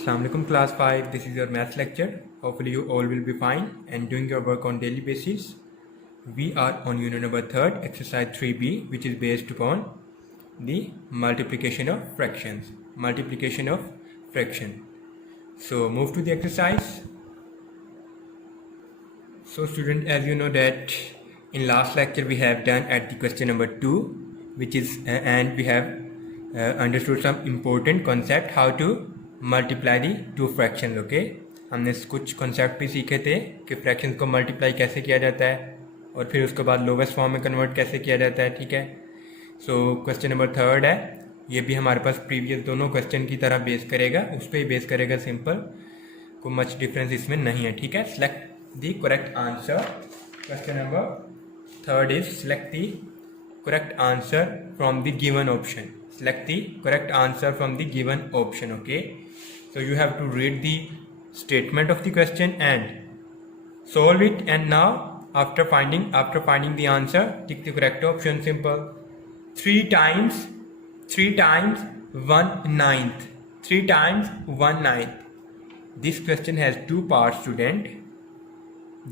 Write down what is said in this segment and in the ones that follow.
Assalamu alaikum class 5. This is your maths lecture. Hopefully you all will be fine and doing your work on daily basis. We are on unit number 3rd, exercise 3b, which is based upon the multiplication of fractions. Multiplication of fraction. So move to the exercise. So student, as you know that in last lecture we have done at the question number 2, which is and we have understood some important concept how to multiply the two fraction. Okay, हमने कुछ कॉन्सेप्ट भी सीखे थे कि फ्रैक्शन को मल्टीप्लाई कैसे किया जाता है और फिर उसके बाद लोवेस्ट फॉर्म में कन्वर्ट कैसे किया जाता है. ठीक है, सो क्वेश्चन नंबर 3 है. ये भी हमारे पास प्रीवियस दोनों क्वेश्चन की तरह बेस करेगा, उस पर ही बेस करेगा. सिंपल, कोई मच डिफरेंस इसमें नहीं है. ठीक है, select the correct answer. Question number 3 is select the correct answer from the given option. Select the correct answer from the given option. Okay, so you have to read the statement of the question and solve it. And now after finding the answer, tick the correct option. Simple. 3 times 1/9. 3 times 1/9. This question has two parts, student.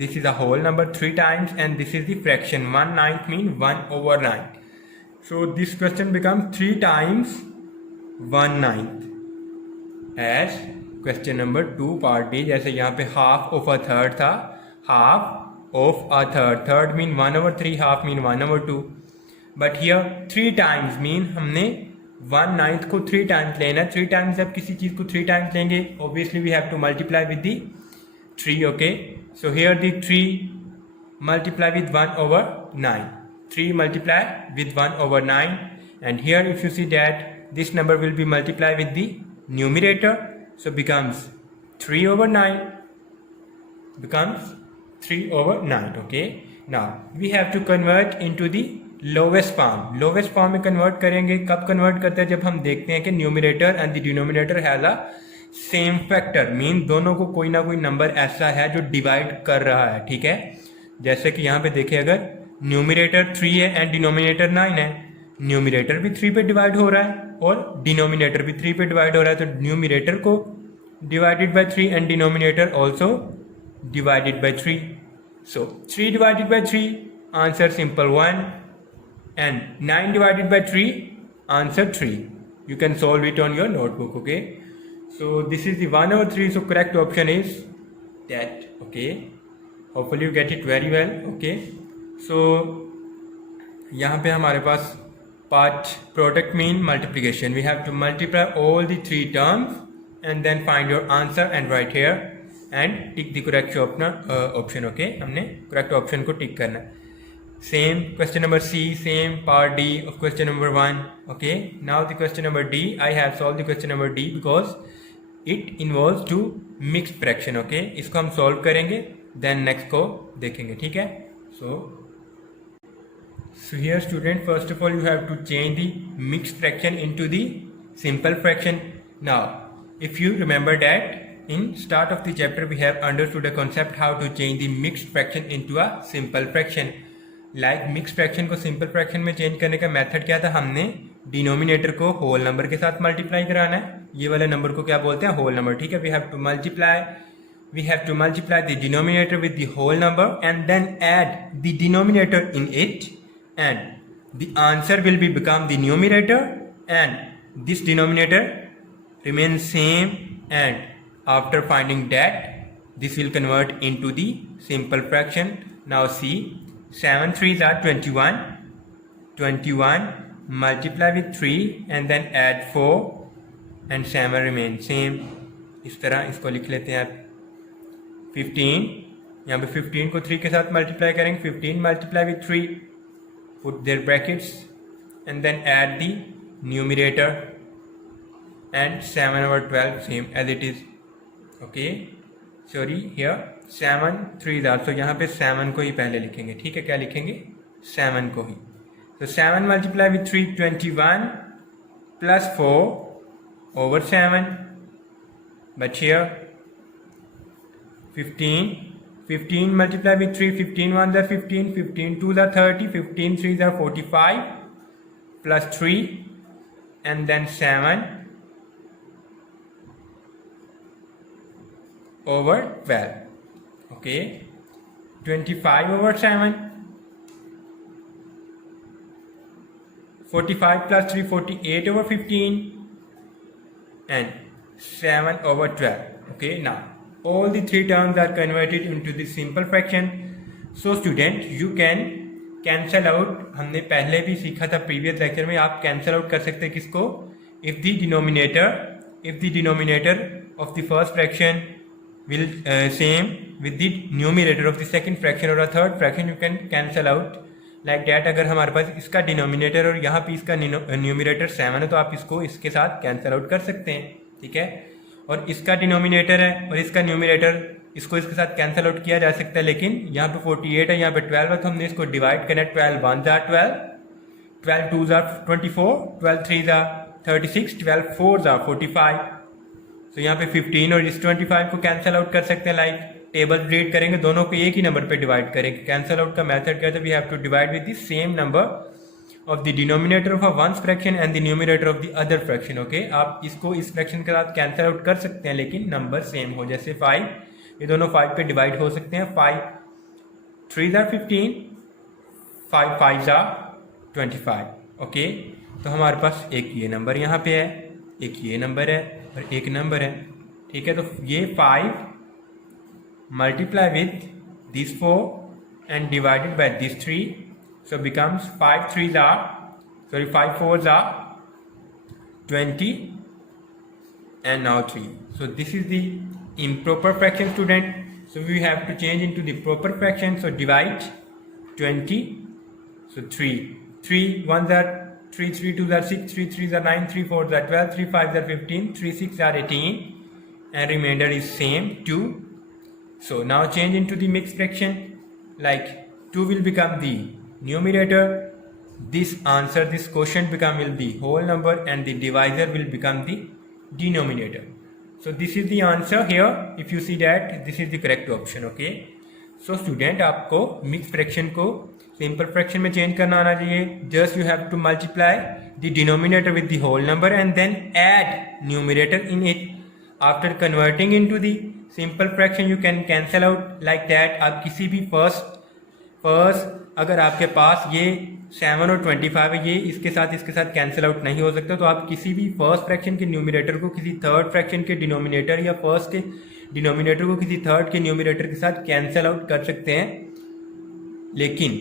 This is a whole number 3 times and this is the fraction. 1/9 means 1/9. So this question becomes 3 times 1/9 as question number 2 part B. जैसे यहाँ पे half of a third था, half of a third. Third mean 1/3, half mean 1/2. But here 3 times mean हमने 1/9 को 3 times लेना. 3 times जब किसी चीज़ को 3 times लेंगे, obviously we have to multiply with the 3. Okay, so here the 3 multiply with 1/9. 3 multiply with 1/9, and here if you see that this number will be multiplied with the numerator, so becomes 3/9. Becomes 3/9. Okay, now we have to convert into the lowest form. Lowest form में convert करेंगे. कब convert करते हैं? जब हम देखते हैं कि numerator and the denominator has a same factor. Mean दोनों को कोई ना कोई नंबर ऐसा है जो डिवाइड कर रहा है. ठीक है, जैसे कि यहाँ पे देखें, अगर न्यूमिनेटर 3 है एंड डिनोमिनेटर 9 है, न्यूमिनेटर भी 3 पे डिवाइड हो रहा है और डिनोमिनेटर भी 3 पे डिवाइड हो रहा है. तो न्यूमिनेटर को divided by 3 and denominator also divided by 3. So 3 divided by 3, answer simple 1, and 9 divided by 3, answer 3. You can solve it on your notebook. Okay, so this is the 1/3. So correct option is that. Okay, hopefully you get it very well. Okay, so यहाँ पे हमारे पास part product mean multiplication. We have to multiply all the 3 terms and then find your answer and write here and tick the correct option. Okay, हमने correct option को टिक करना है. Same question number C, same part D of question number 1. Okay, now the question number D. I have solve the question number D because it involves two mixed fraction. Okay, इसको हम सॉल्व करेंगे, then next को देखेंगे. ठीक है, So here student, first of all you have to change the mixed fraction into the simple fraction. Now if you remember that in start of the chapter we have understood a concept how to change the mixed fraction into a simple fraction. Like mixed fraction को simple fraction में change करने का method क्या था? हमने डिनोमिनेटर को whole number के साथ मल्टीप्लाई कराना है. ये वाले नंबर को क्या बोलते हैं? Whole number. ठीक है, we have to multiply the denominator with the whole number and then add the denominator in it, and the answer will become the numerator and this denominator remains same, and after finding that this will convert into the simple fraction. Now see, 7 3s are 21. 21 multiply with 3 and then add 4 and 7 remains same. इस तरह इसको लिख लेते हैं आप. 15, यहाँ पे 15 को 3 के साथ मल्टीप्लाई करेंगे. 15 multiply with 3, put their brackets and then add the numerator and 7/12 same as it is. Okay, sorry, here 7 3s are, so यहाँ पे 7 को ही पहले लिखेंगे. ठीक है, क्या लिखेंगे? 7 को ही. So 7 multiply with 3, 21 plus 4 over 7. But here 15 multiply with 3, 15 1s are 15, 15 2s are 30, 15 3s are 45 plus 3 and then 7 over 12. Okay, 25 over 7. 45 plus 3, 48 over 15. And 7 over 12. Okay, now all the three terms are converted into the simple fraction. So student, you can cancel out. हमने पहले भी सीखा था previous lecture में, आप cancel out कर सकते हैं किसको? If the denominator of the first fraction will same with the numerator of the second fraction or a third fraction, you can cancel out like that. अगर हमारे पास इसका डिनोमिनेटर और यहाँ पे इसका न्यूमिनेटर 7 है तो आप इसको इसके साथ कैंसिल आउट कर सकते हैं, ठीक है। और इसका डिनोमिनेटर है और इसका न्यूमिनेटर, इसको इसके साथ कैंसिल आउट किया जा सकता है, लेकिन यहाँ पे 48 है, यहाँ पे 12 है, तो हमने इसको डिवाइड करना है। 12 1 जार 12, 12 2 जार 24, 12 3 जार 36, 12 4 जार 45। तो यहाँ पे 15 और इस 25 को कैंसिल आउट कर सकते हैं। लाइक टेबल रीड करेंगे, दोनों को एक ही नंबर पे डिवाइड करेंगे। कैंसिल आउट का मेथड क्या है? We have to divide with the same number of the denominator of a one's fraction and the numerator of the other fraction. Okay, आप इसको इस फ्रैक्शन के साथ कैंसिल आउट कर सकते हैं, लेकिन नंबर सेम हो। जैसे 5, ये दोनों 5 पे डिवाइड हो सकते हैं। 5 3 जार 15, 5 5 जार 25। ओके, तो हमारे पास एक ये नंबर यहाँ पे है, एक ये नंबर है और एक नंबर है, ठीक है। तो ये 5 multiply with these 4 and divided by these 3, so becomes 5 4s are 20 and now 3. So this is the improper fraction, student. So we have to change into the proper fraction. So divide 20, so 3 1s are 3 3 2s are 6, 3 3s are 9, 3 4s are 12, 3 5s are 15, 3 6 are 18, and remainder is same 2. So now change into the mixed fraction, like 2 will become the numerator, this quotient will be whole number, and the divisor will become the denominator. So this is the answer here. If you see that, this is the correct option. Okay, so student, आपको mixed fraction को simple fraction में change करना आना चाहिए. Just you have to multiply the denominator with the whole number and then add numerator in it. After converting into the simple fraction, you can cancel out like that. आप किसी भी फर्स्ट अगर आपके पास ये 7 और 25 है, ये इसके साथ कैंसिल आउट नहीं हो सकता, तो आप किसी भी फर्स्ट फ्रैक्शन के न्यूमिनेटर को किसी थर्ड फ्रैक्शन के डिनोमिनेटर या फर्स्ट के डिनोमिनेटर को किसी थर्ड के न्यूमिनेटर के साथ कैंसिल आउट कर सकते हैं। लेकिन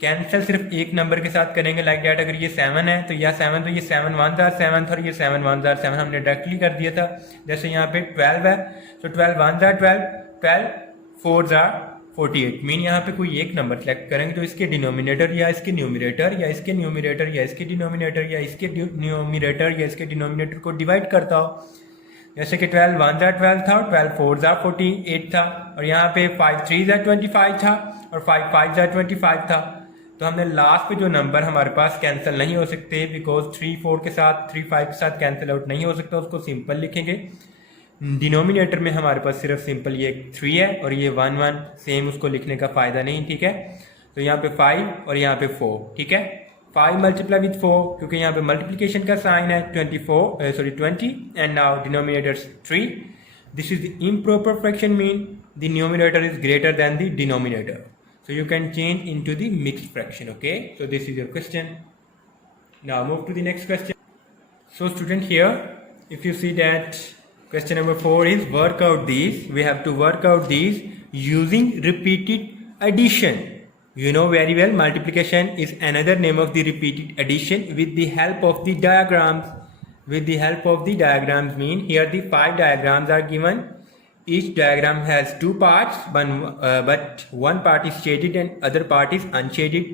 कैंसिल सिर्फ एक नंबर के साथ करेंगे, लाइक डैट। अगर ये 7 है तो यह 7, तो ये 7 1 जार 7 और ये 7 1 जार 7 हमने डायरेक्टली कर दिया था। जैसे यहाँ पे 12 है, तो 12 1 जार 12, 12 4 जार 48। मीन यहाँ पे कोई एक नंबर सेलेक्ट करेंगे तो इसके डिनोमिनेटर या इसके न्यूमिनेटर या इसके न्यूमिनेटर या इसके डिनोमिनेटर या इसके न्यूमिनेटर या इसके डिनोमिनेटर को डिवाइड करता हो। जैसे कि 12 1 जार 12 था, 12 4 जार 48 था, और यहाँ पे 5 3 जार 25 था और 5 5 जार 25 था। तो हमने लास्ट पे जो नंबर हमारे पास कैंसिल नहीं हो सकते, बिकॉज 3 4 के साथ 3 5 के साथ कैंसिल आउट नहीं हो सकता, उसको सिंपल लिखेंगे। डिनोमिनेटर में हमारे पास सिर्फ सिंपल ये 3 है और ये 1 1, सेम, उसको लिखने का फ़ायदा नहीं, ठीक है। तो यहाँ पे 5 और यहाँ पे 4, ठीक है। 5 मल्टीप्लाई विथ 4, क्योंकि यहाँ पे मल्टीप्लिकेशन का साइन है, 20 and now denominator 3. This is the improper fraction, mean the numerator is greater than the denominator. So you can change into the mixed fraction. Okay, so this is your question. Now move to the next question. So student, here if you see that question number 4 is work out these. We have to work out these using repeated addition. You know very well multiplication is another name of the repeated addition with the help of the diagrams. With the help of the diagrams mean here the 5 diagrams are given. Each diagram has 2 parts, but one part is shaded and other part is unshaded,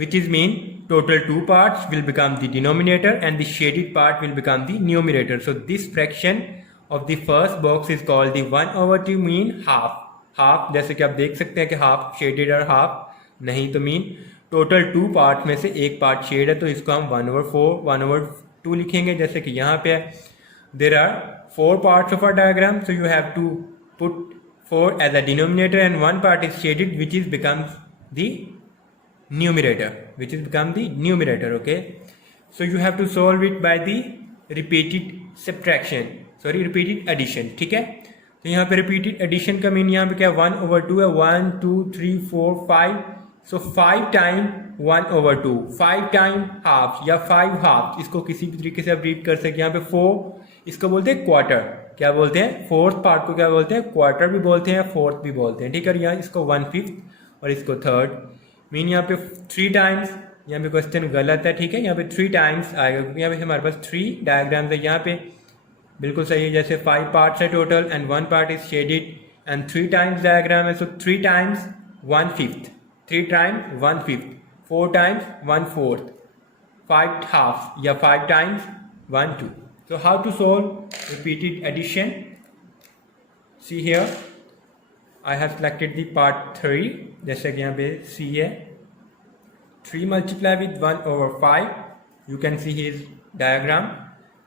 which is mean total 2 parts will become the denominator and the shaded part will become the numerator. So this fraction of the first box is called the 1/2, mean half. Half, जैसे कि आप देख सकते हैं कि half shaded और हाफ नहीं, तो मीन टोटल 2 पार्ट में से एक पार्ट शेड है, तो इसको हम 1/4 1/2 लिखेंगे। जैसे कि यहाँ पे there are 4 parts of a diagram, so you have to put 4 as a denominator and one part is shaded, which is becomes the numerator, okay. So you have to solve it by the repeated addition, ठीक है। तो यहाँ पे repeated addition का मीन यहाँ पे क्या 1/2 है, 1 2 3 4 5, सो 5 टाइम 1/2, 5 टाइम हाफ या 5 हाफ, इसको किसी भी तरीके से आप रीड कर सकते हैं। यहाँ पे 4 इसको बोलते हैं क्वार्टर, क्या बोलते हैं, फोर्थ पार्ट को क्या बोलते हैं, क्वार्टर भी बोलते हैं, फोर्थ भी बोलते हैं, ठीक है। यहाँ इसको 1/5 और इसको थर्ड, मीन यहाँ पे 3 टाइम्स, यहाँ पे क्वेश्चन गलत है, ठीक है, यहाँ पे 3 टाइम्स आएगा क्योंकि यहाँ पे हमारे पास 3 डायग्राम्स है। यहाँ पे बिल्कुल सही है, जैसे 5 पार्ट्स है total and 1 part is shaded and 3 times diagram है, सो 3 टाइम्स 1/5, 3 टाइम्स 1/5, 4 टाइम्स 1/4, 5 हाफ या 5 टाइम्स 1/2. So how to solve repeated addition? See here, I have selected the part 3, जैसे कि यहाँ पे C है, 3 multiply with 1/5, you can see his diagram.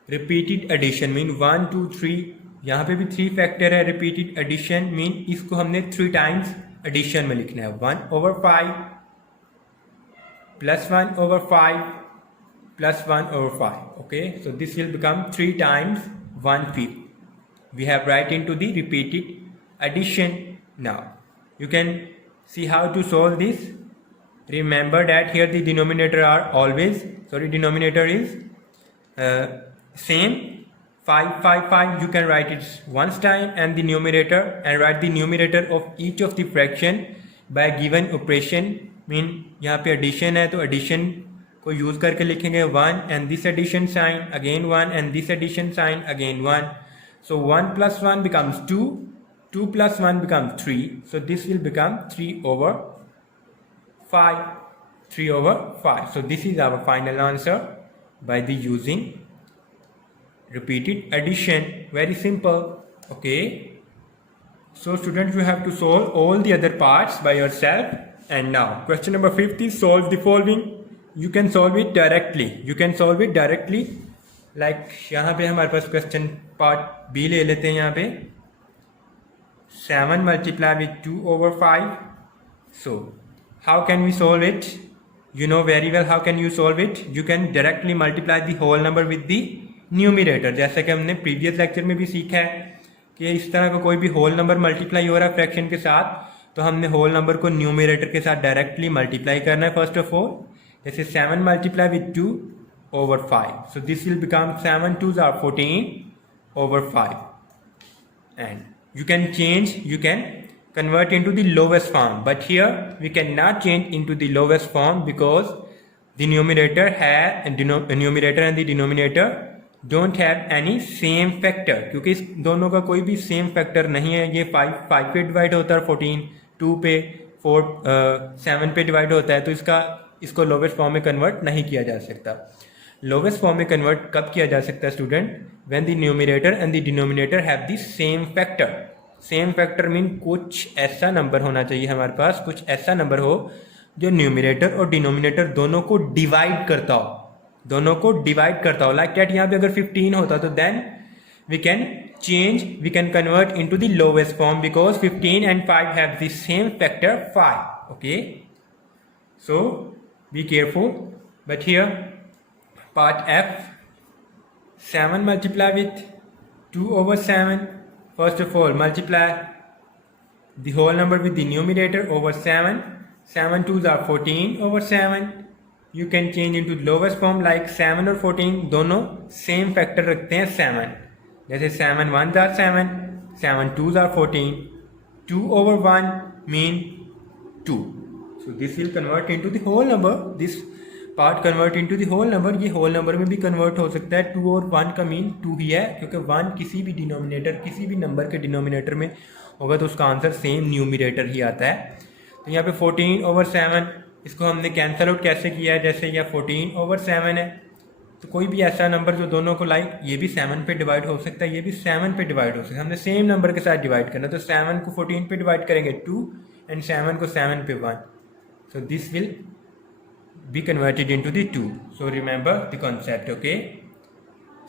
Repeated addition mean 1 2 3, यहाँ पे भी 3 फैक्टर है। repeated addition mean इसको हमने 3 टाइम्स एडिशन में लिखना है, 1/5 plus 1/5 plus 1/5, okay, so this will become 3 times 1/5. We have right into the repeated addition. Now you can see how to solve this. Remember that here the denominator are always, denominator is same, 5 5 5, you can write it once time, and the numerator, and write the numerator of each of the fraction by given operation. Mean यहाँ पे एडिशन है तो एडिशन को यूज करके लिखेंगे 1 and this addition sign again 1 and this addition sign again 1, so 1 plus 1 becomes 2, 2 plus 1 becomes 3, so this will become 3/5, 3/5. So this is our final answer by the using repeated addition. Very simple, okay. So students, you have to solve all the other parts by yourself. And now question number 5 is solve the following. You can solve it directly, you can solve it directly, like यहाँ पे हमारे पास question part B ले लेते हैं। यहाँ पे 7 multiply with 2/5, so how can we solve it? You know very well how can you solve it. You can directly multiply the whole number with the numerator, जैसा कि हमने प्रीवियस लेक्चर में भी सीखा है कि इस तरह का कोई भी होल नंबर मल्टीप्लाई हो रहा है फ्रैक्शन के साथ, तो हमने होल नंबर को न्यूमिरेटर के साथ डायरेक्टली मल्टीप्लाई करना है फर्स्ट ऑफ ऑल। जैसे 7 multiply with 2/5, so this will become 7 2s are 14/5, and you can change, you can convert into the lowest form, but here we cannot change into the lowest form because the numerator and the denominator don't have any same factor, क्योंकि इस दोनों का कोई भी same factor नहीं है। ये 5 पे डिवाइड होता है, 14 2 पे, 7 पे डिवाइड होता है, तो इसको लोवेस्ट फॉर्म में कन्वर्ट नहीं किया जा सकता। लोवेस्ट फॉर्म में कन्वर्ट कब किया जा सकता है student? When the numerator and the denominator have the same factor. Same factor mean कुछ ऐसा नंबर होना चाहिए हमारे पास, कुछ ऐसा नंबर हो जो न्यूमरेटर और डिनोमिनेटर दोनों को डिवाइड करता हो, दोनों को डिवाइड करता हो। लाइक दैट यहाँ पे अगर 15 होता तो then we can convert into the lowest form because 15 and 5 have the same factor 5, okay. So be careful. But here part F, 7 multiply with 2/7. First of all multiply the whole number with the numerator over 7, 7 2s are 14/7. You can change into lowest form like 7 और 14 दोनों same factor रखते हैं 7, जैसे 7 1s are 7, 7 2s are 14, 2/1 mean 2, so this will convert into the whole number, this part convert into the whole number। ये whole number में भी convert हो सकता है। 2 और 1 का मीन 2 ही है, क्योंकि 1 किसी भी डिनोमिनेटर, किसी भी नंबर के डिनोमिनेटर में होगा तो उसका आंसर सेम न्यूमिनेटर ही आता है। तो यहाँ पे 14/7 इसको हमने कैंसल आउट कैसे किया है, जैसे यह 14/7 है, तो कोई भी ऐसा नंबर जो दोनों को लाइक ये भी 7 पे डिवाइड हो सकता है, ये भी 7 पे डिवाइड हो सकता है, हमने सेम नंबर के साथ डिवाइड करना, तो 7 को 14 पे डिवाइड करेंगे 2 एंड 7 को 7 पे 1, so this will be converted into the 2. So remember the concept, okay.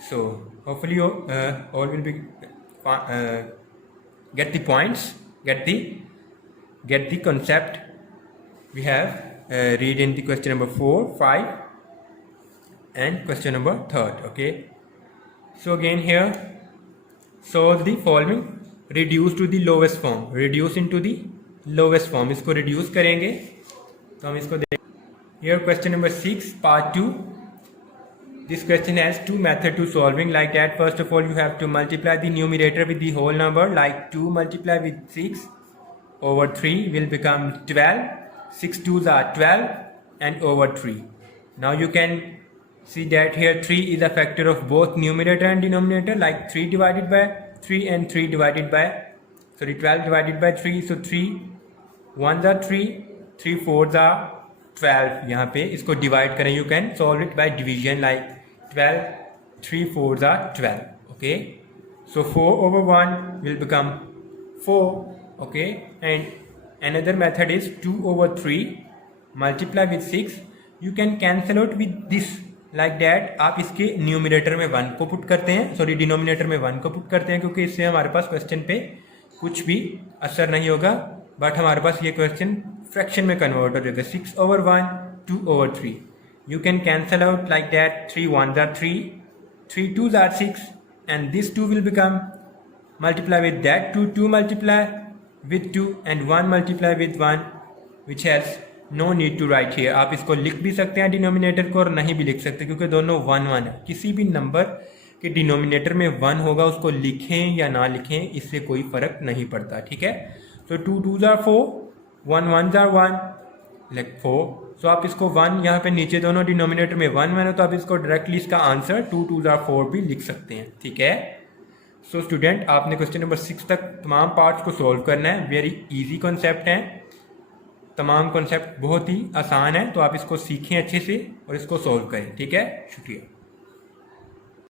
So hopefully all will be get the points, get the concept. We have read in the question number 4, 5 and question number 3, okay. So again here solve the following reduce to the lowest form, reduce into the lowest form, इसको reduce करेंगे तो हम इसको देखें। Here question number 6 part 2. This question has two methods to solving like that. First of all, you have to multiply the numerator with the whole number, like 2 multiplied with 6 over 3 will become 12. 6 2s are 12 and over 3. Now you can see that here 3 is a factor of both numerator and denominator, like 3 divided by 3 and 3 divided by 12 divided by 3. So 3 1s are 3, 3 4s are 12. यहाँ पे इसको डिवाइड करें, you can solve it by division, like 12 3 4s are 12. Okay, so 4 over 1 will become 4. Okay, and another method is 2 over 3 multiply with 6. You can cancel out with this like that. आप इसके न्यूमिनेटर में 1 को पुट करते हैं, सॉरी डिनोमिनेटर में 1 को पुट करते हैं, क्योंकि इससे हमारे पास क्वेश्चन पे कुछ भी असर नहीं होगा, बट हमारे पास ये क्वेश्चन फ्रैक्शन में कन्वर्ट हो जाएगा. 6 over 1 2 over 3. You can cancel out like that. 3 1s are 3, 3 2s are 6, and this 2 will become multiply with that 2, 2 multiply with 2 and 1 multiply with 1, which has no need to write here. आप इसको लिख भी सकते हैं डिनोमिनेटर को और नहीं भी लिख सकते, क्योंकि दोनों 1 1 है. किसी भी नंबर के डिनोमिनेटर में 1 होगा, उसको लिखें या ना लिखें इससे कोई फर्क नहीं पड़ता. ठीक है, तो 2 2s are 4, 1 1s are 1, like 4. सो आप इसको 1 यहाँ पे नीचे दोनों डिनोमिनेटर में 1 1 है, तो आप इसको डायरेक्टली इसका आंसर 2 2s are 4 भी लिख सकते हैं. ठीक है, सो स्टूडेंट आपने क्वेश्चन नंबर 6 तक तमाम पार्ट्स को सॉल्व करना है. वेरी इजी कॉन्सेप्ट हैं, तमाम कॉन्सेप्ट बहुत ही आसान है, तो आप इसको सीखें अच्छे से और इसको सॉल्व करें. ठीक है, शुक्रिया.